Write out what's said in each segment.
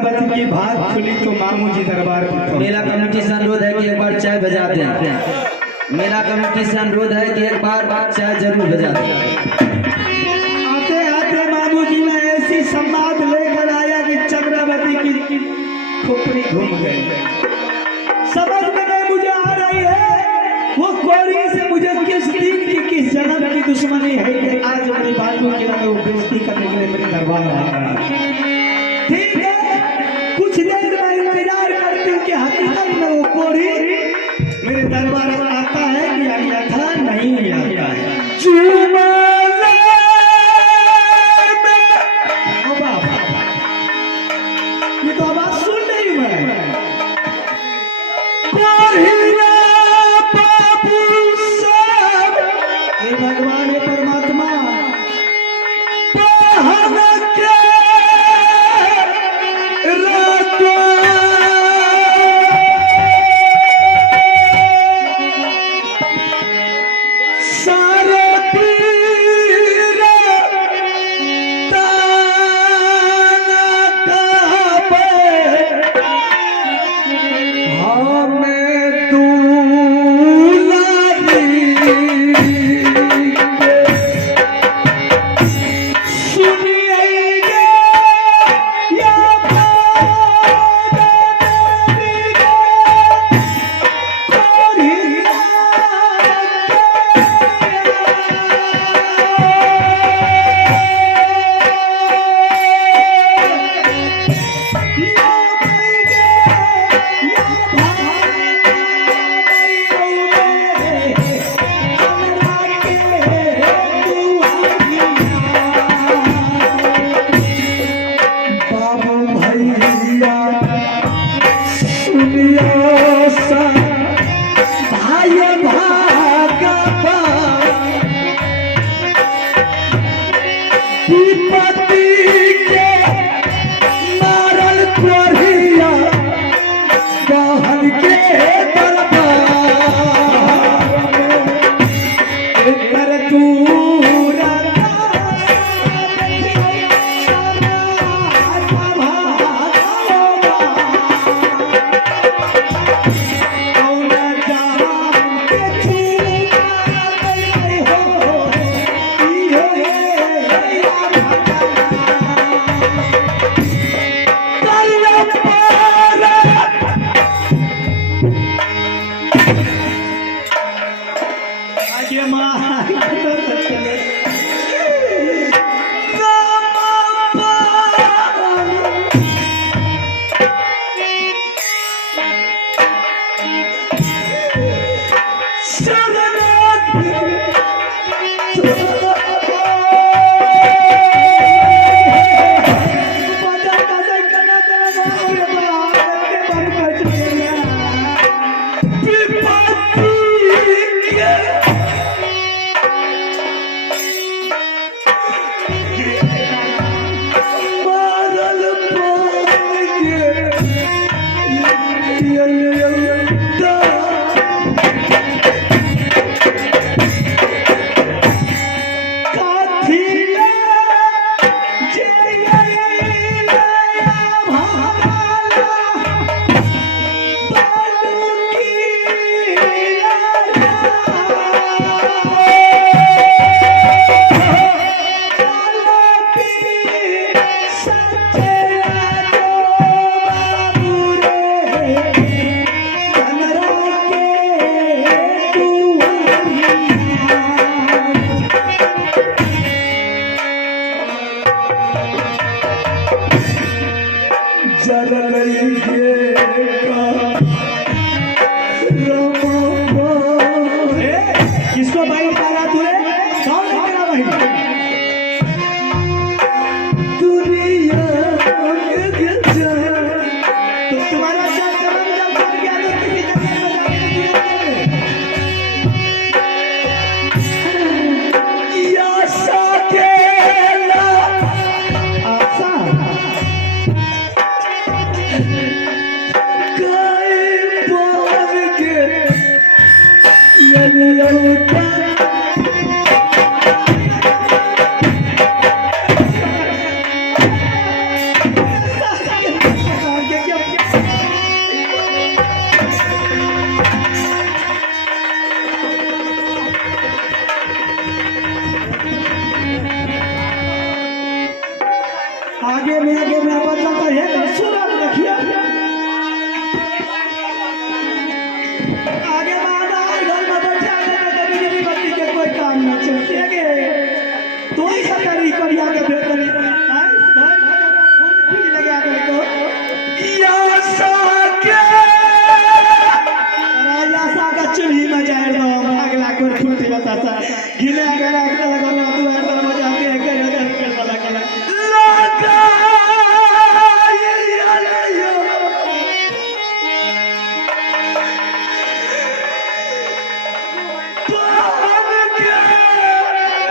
चंद्रावती की भाग खुली तो मामू जी दरबार में। मेला कमेटी से अनुरोध है कि एक बार चाय बजा दें। मेला कमेटी से अनुरोध है कि एक बार चाय जरूर बजा दें। आते आते मामू जी ने ऐसी संवाद लेकर आया कि चंद्रावती की खोपड़ी घूम गई। समझ में नहीं मुझे आ रही है वो कोरी से मुझे किस दिन की किस जन्म की दुश्मनी है कि आज मेरे बाबू के लिए वो बेइज्जती करने के लिए मेरे दरबार में आ रहा है। ठीक है, कुछ देर में इंतजार करती हूँ कि हकीकत में वो कोरी मेरे दरबार में आता है कि आया था नहीं आता है। ये तो आवाज सुन रही मैं। हे भगवान, हे परमात्मा,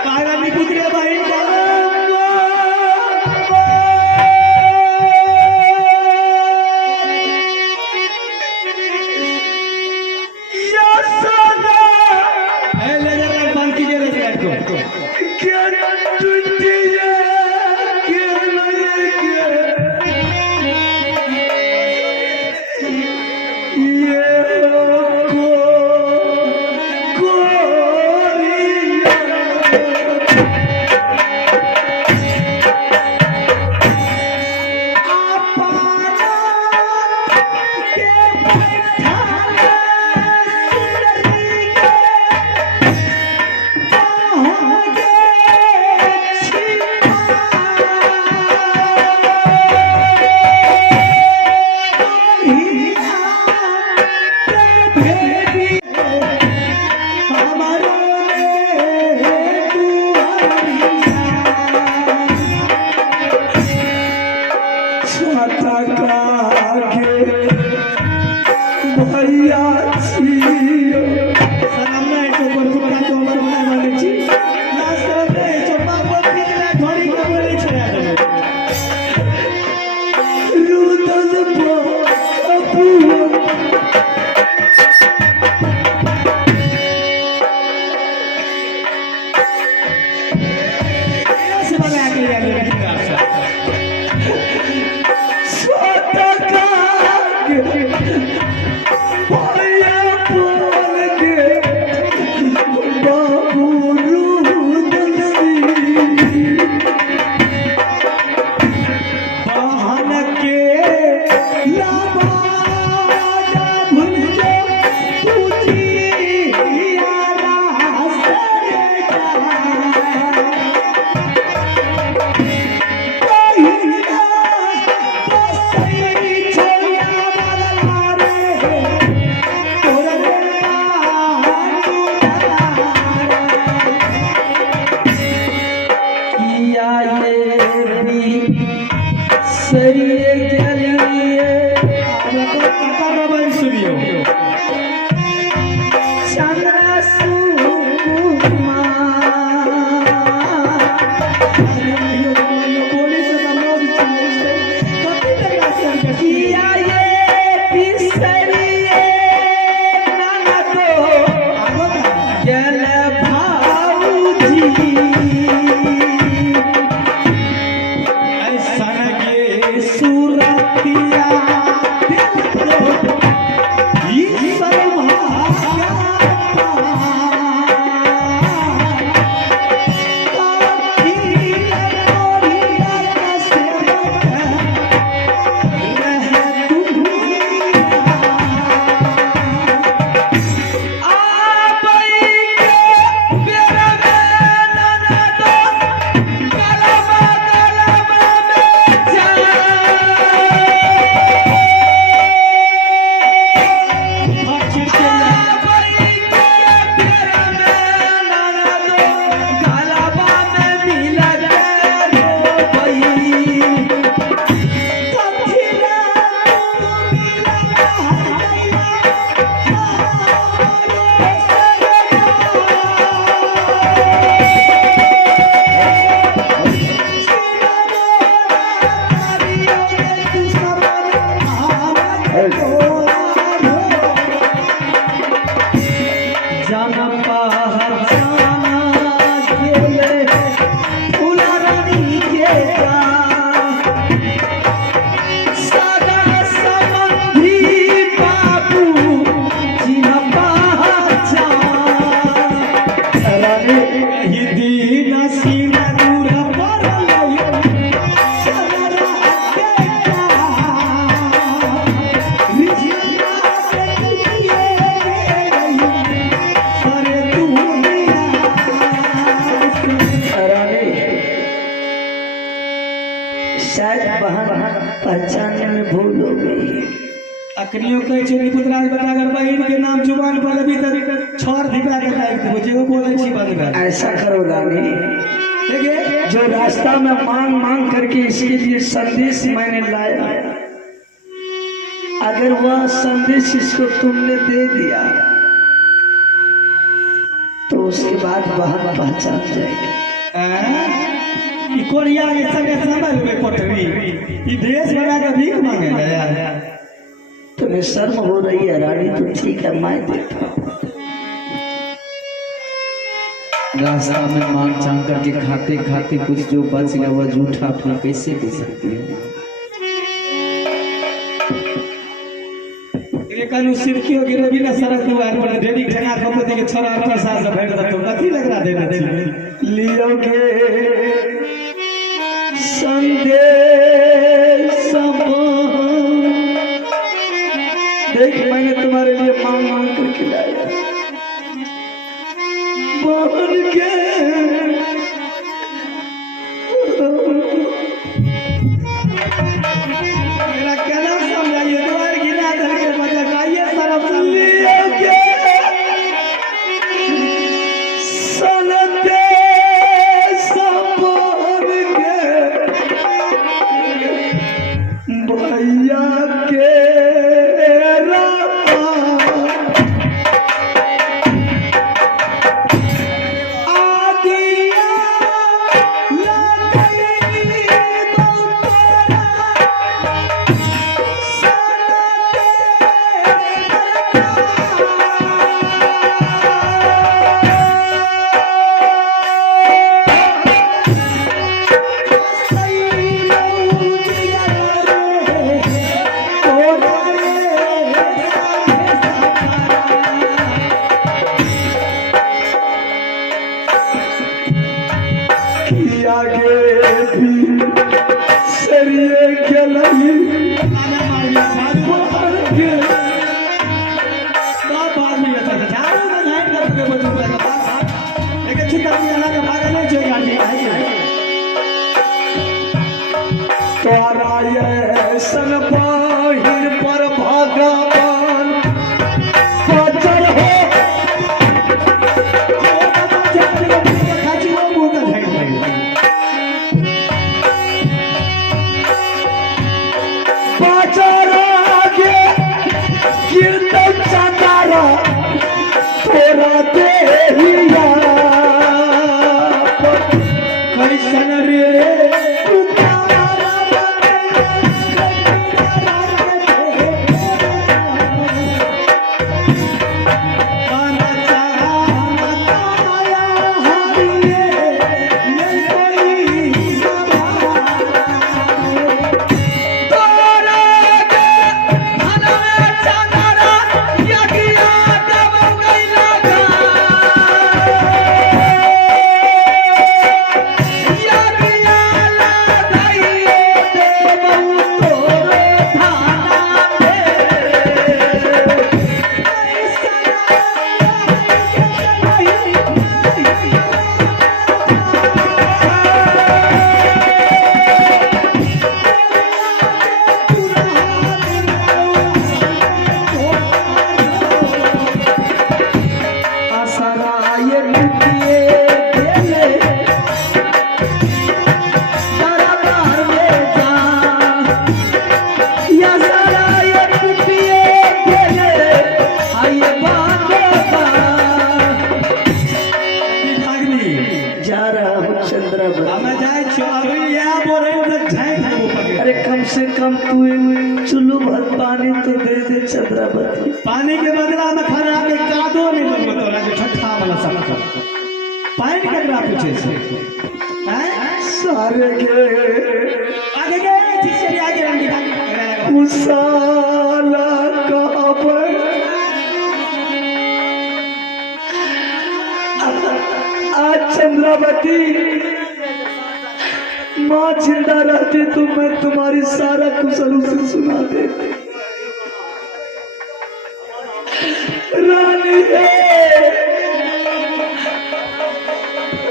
काला निपुत्रे बहन का ले जा बंद कीजिए रेस्टोरेंट को क्या टूटी है पहचानने में भूल हो गई। अखनियो कहे छे निपुतराज बेटा अगर बहन के नाम जुबान पर अभी तक छोड़ दिखला के टाइप के जेगो बोले छी बंद कर। ऐसा करो रानी, देखिए जो रास्ता में मांग मांग करके इसके लिए संदेश मैंने लाया, अगर वह संदेश इसको तुमने दे दिया तो उसके बाद बाहर पहचान जाएगी। ई कोरिया के संगे समझ में पटरी ई देश बना के भीख मांगे गया। तुम्हें शर्म हो रही है रानी? तो ठीक है, मैं देता हूँ। रास्ता में मांग चांग करके खाते खाते कुछ जो बच गया वह झूठा अपना कैसे दे सकती है? कनु सिरकियो गिरे बिना सड़क दुआर पर डेडी ठेका कपति के छोरा अपना साथ से भेड़ दतो कथी लग रहा देना दे लियो के संदेश देख, मैंने तुम्हारे लिए मांग मांग कर खिलाया। बन के मेरा कहना समझाइए द्वार गिरा धर के बजाइए सरफ लियो के संदेश भैया के सन बाहिर पर भगवान बचर हो। बचर आगे गिरते चंदारा तोरा देहिया कैसन रे अरे कम से कम तू चुल्लू भर पानी तो दे दे चंद्रावती। पानी के बदला में खड़ा के कादो में लोग तोरा के ठट्ठा वाला सब पानी केकरा पूछे से हैं सारे के आगे के ठीक से आगे रंगी उसाला कहां पर आज चंद्रावती माँ जिंदा रहती तो मैं तुम्हारी सारा कुशल उसे सुना देती। रानी है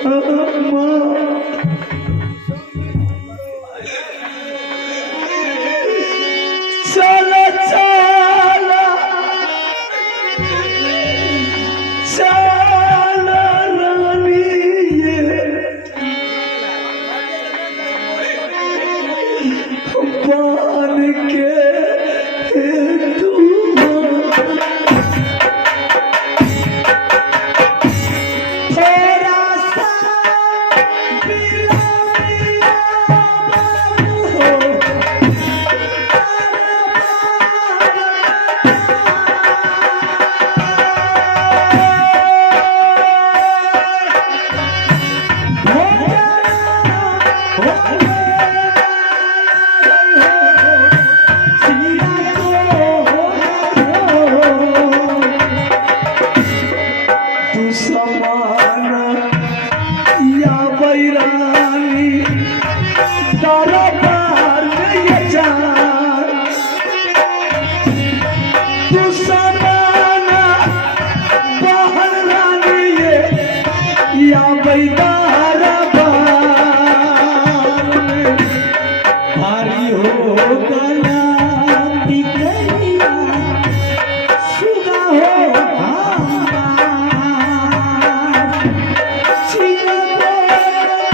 माँ, चला चला चला रानी बान के बैरानी दरबार में ये जान तू समाना बहन रानी ये या बैदार भारी हो गला बिकैया सुगा हो हमार छिया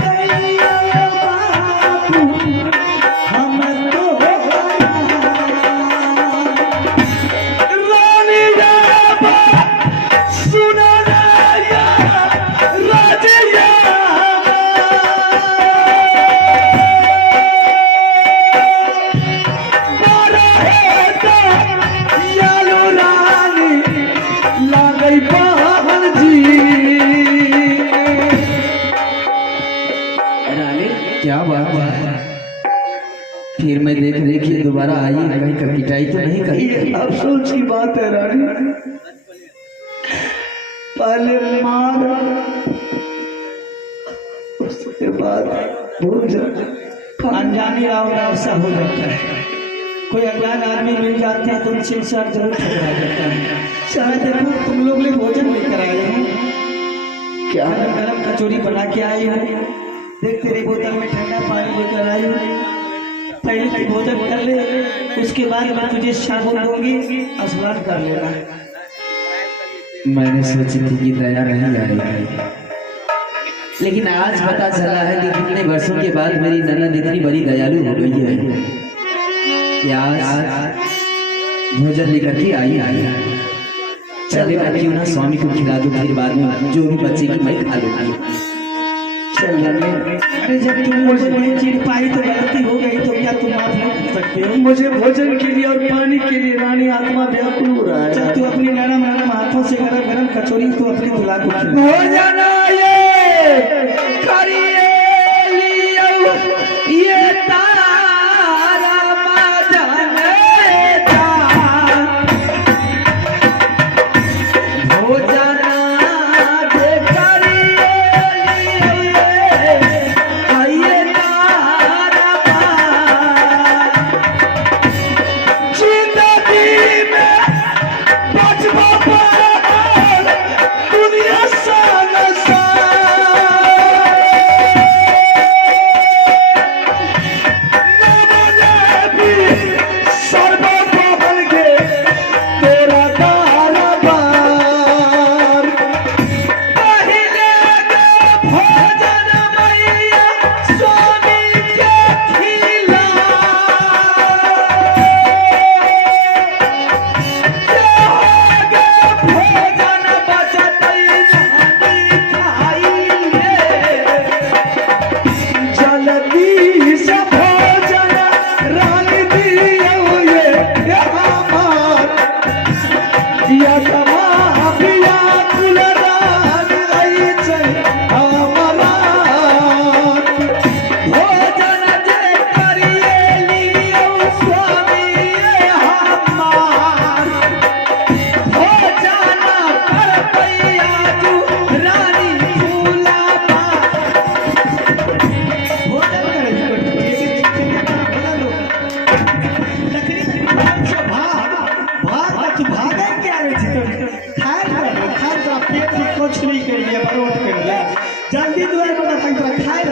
गैया बाबू हम तो रानी जाबा सुना राया राजिया मारा हेता यालो रानी लागई बहन जी रानी क्या बात है? फिर मैं देखिए दोबारा आई, कहीं का पिटाई तो नहीं करी? ये अफसोस की बात है रानी पहले मार उसके बाद भूल जा अनजाने राव ऐसा हो जाता है। कोई अनजान आदमी मिल जाते हैं तो उनसे इंसान जरूर टकरा जाता है। मैं देखो तुम लोग ले भोजन लेकर आए हो, क्या गरम गरम कचौरी बना के आई हो। देख तेरे बोतल में ठंडा पानी लेकर आई हूँ। पहले तू भोजन कर ले, उसके बाद मैं तुझे साबुन दूंगी, स्नान कर लेना। मैंने सोची थी कि दया नहीं आएगी, लेकिन आज पता चला है कि कितने वर्षों के बाद मेरी ननद इतनी बड़ी दयालु हो गई है कि आज भोजन लेकर के आई। चले मैं क्यों ना स्वामी को खिला दूं, फिर बाद में जो भी बच्चे की मैं खा लूंगी। चल रानी अरे जब तुम मुझे नहीं चिढ़ पाई तो गलती हो गई, तो क्या तुम माफ नहीं कर सकते हो? मुझे भोजन के लिए और पानी के लिए रानी आत्मा व्याकुल हो रहा है। जब तू अपनी नरम नरम हाथों से गरम गरम कचौरी तो अपनी बुला को खिला। भोजन ये करिए लियो ये तारा बाजन जा भोजन जे करिए लियो ये तारा जिंदगी में बचबा पर दुनिया सन जल्दी दुआर पर तक खाए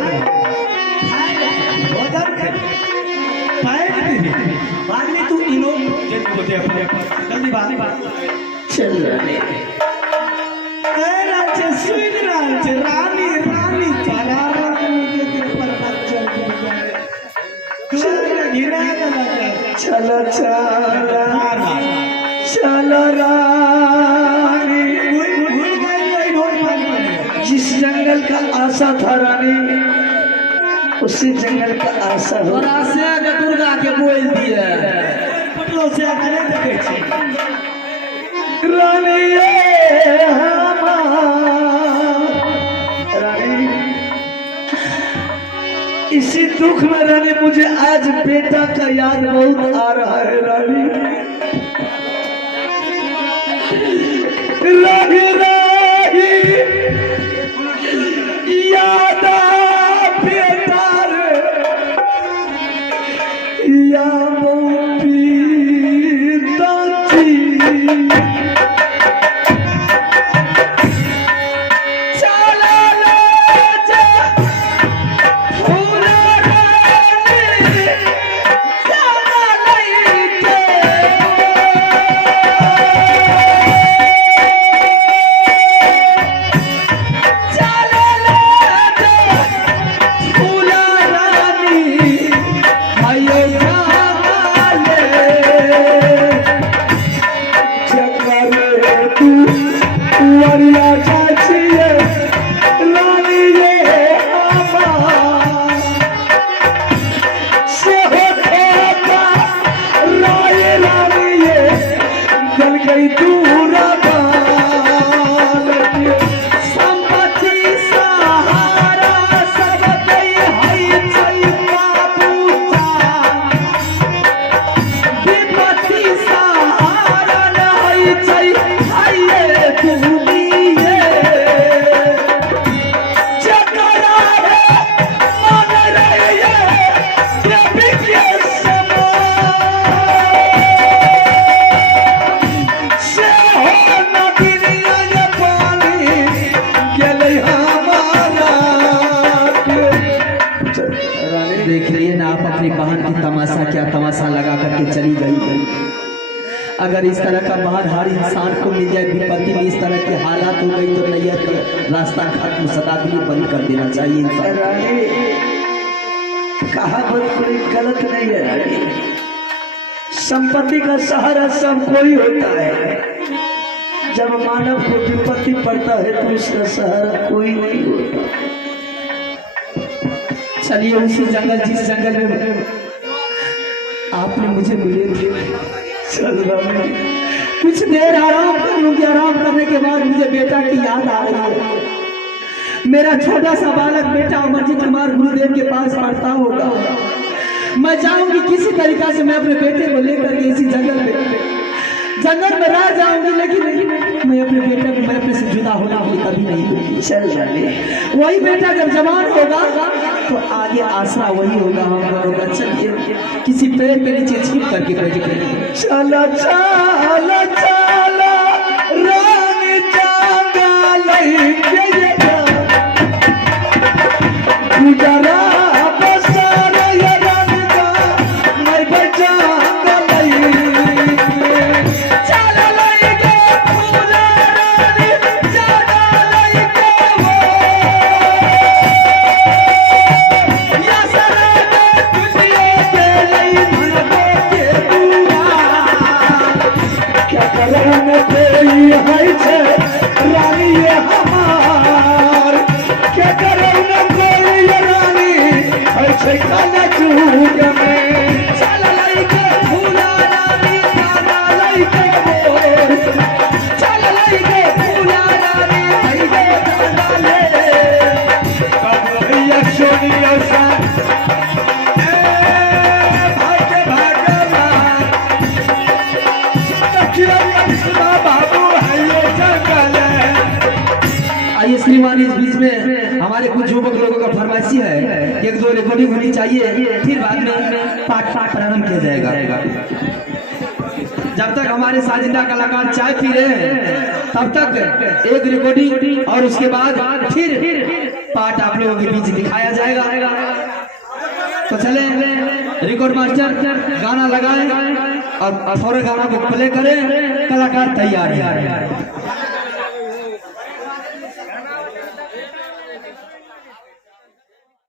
भोजन कर पैर भी बाद में तू इनो होते अपने जल्दी बात चल रानी राज्य सुन राज्य रानी रानी चला पर चल गिरा चला चला चला रानी जिस जंगल का आशा था रानी उसी जंगल का आशा हो दुर्गा के बोल दिए पटलो से आकर देखे रानी रानी इसी दुख में रानी मुझे आज बेटा का याद बहुत आ रहा है रानी रानी रानी याद आ रानी देख लिए ना आप अपनी बहन की तमाशा क्या तमाशा लगा करके चली गई। अगर इस तरह का बाहर हर इंसान को मिल जाए विपत्ति में इस तरह की हालात हो गई तो नैया का रास्ता खत्म सदा के लिए बंद कर देना चाहिए इंसान। रानी कहावत कोई गलत नहीं है रानी। संपत्ति का सहारा सब कोई होता है, जब मानव को विपत्ति पड़ता है तो उसका सहारा कोई नहीं होता। चलिए उसी जंगल जिस जंगल में आपने मुझे मिले थे चल रानी कुछ देर आराम कर लूंगी। आराम करने के बाद मुझे बेटा की याद आ रही है। मेरा छोटा सा बालक बेटा अमरजीत कुमार गुरुदेव के पास पढ़ता होगा। मैं जाऊंगी किसी तरीका से मैं अपने बेटे को लेकर के इसी जंगल में रह जाऊंगी, लेकिन मैं अपने बेटे को मैं अपने से जुदा होना हो कभी नहीं होगी। चल रानी वही बेटा जब जवान होगा तो आगे आसरा वही होगा हमारा होगा। चलिए किसी पेड़ पे नीचे छिप करके बैठे चला चला चला रानी जागा लेके जा गुजरा बसारा ये रानी का मैं बचाऊंगा लेके चला लेके फूला रानी जागा लेके वो या सरा दुनिया के लिए मनबो के पूरा क्या करें कोई है छे रानी ये हमार क्या करें कोई रानी है छे काला चूक में चल लेके फूला रानी जाना लेके वो चल लेके फूला रानी है जाना ले कब ये सोनिया सा भाग्य भगवान बाबू है ये जंगल। आइए श्रीमान इस बीच में हमारे कुछ युवक लोगों का फरमाइशी है कि एक दो रिकॉर्डिंग होनी चाहिए, फिर बाद में पाठ प्रारंभ किया जाएगा। जब तक हमारे साजिंदा कलाकार चाय पी रहे हैं तब तक एक रिकॉर्डिंग और उसके बाद फिर पाठ आप लोगों के बीच दिखाया जाएगा। तो चले रिकॉर्ड मास्टर गाना लगाएं और फौरन गाना को प्ले करें। कलाकार तैयार है।